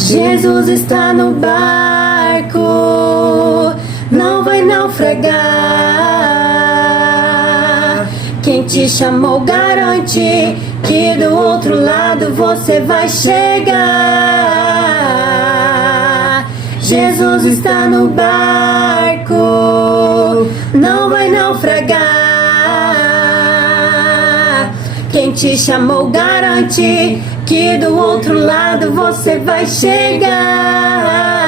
Jesus está no barco, não vai naufragar. Quem te chamou garante que do outro lado você vai chegar. Jesus está no barco, não vai naufragar. Quem te chamou garante que do outro lado você vai chegar.